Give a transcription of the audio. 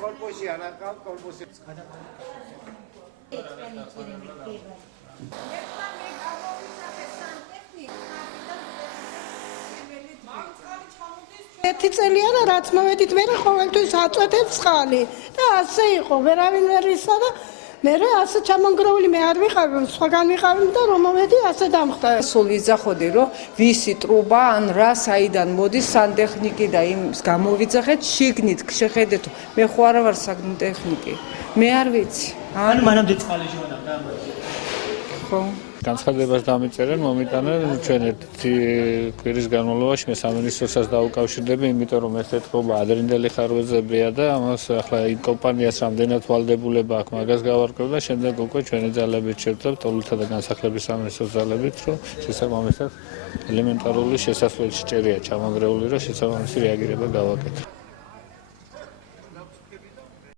Korpusi anaqav korpusi ერთი წელია და რაც მოვედით მე ყოველთვის აწვეთებს წყალი და ასე იყო ვერავინ ვერ ისა და მე ასე ჩამონგრეული მე არ ვიყავი სხვაგან ვიყავი და რომ მოვედი ასე დამხდა სულ ვიძახოდი რომ ვისი ტრუბა ან რა საიდან მოდის სანტექნიკი და იმს გამოვიძახეთ შიგნით შეხედეთ მე ხო არა ვარ სანტექნიკი მე არ ვიცი ანუ მანამდე წყალი ჟონავდა ხო განცხადებას დამიწერენ, მომიტანენ ჩვენ ერთი კვირის განმავლობაში მე სამინისტროსაც დაუკავშირდები, იმიტომ რომ ეს ეთქობა ადრინდელი ხარვეზებია და ამას ახლა იმ კომპანიას რამდენად ვალდებულება აქვს მაგას გავარკვევ და შემდეგ უკვე ჩვენი ძალებით შევწევთ ტოლთა და განსახლების სამინისტროს ძალებით, რომ შესაბამისად ელემენტარული შესასვლელი ჭერია ჩამონგრეული, რომ შესაბამისი რეაგირება გავაკეთოთ.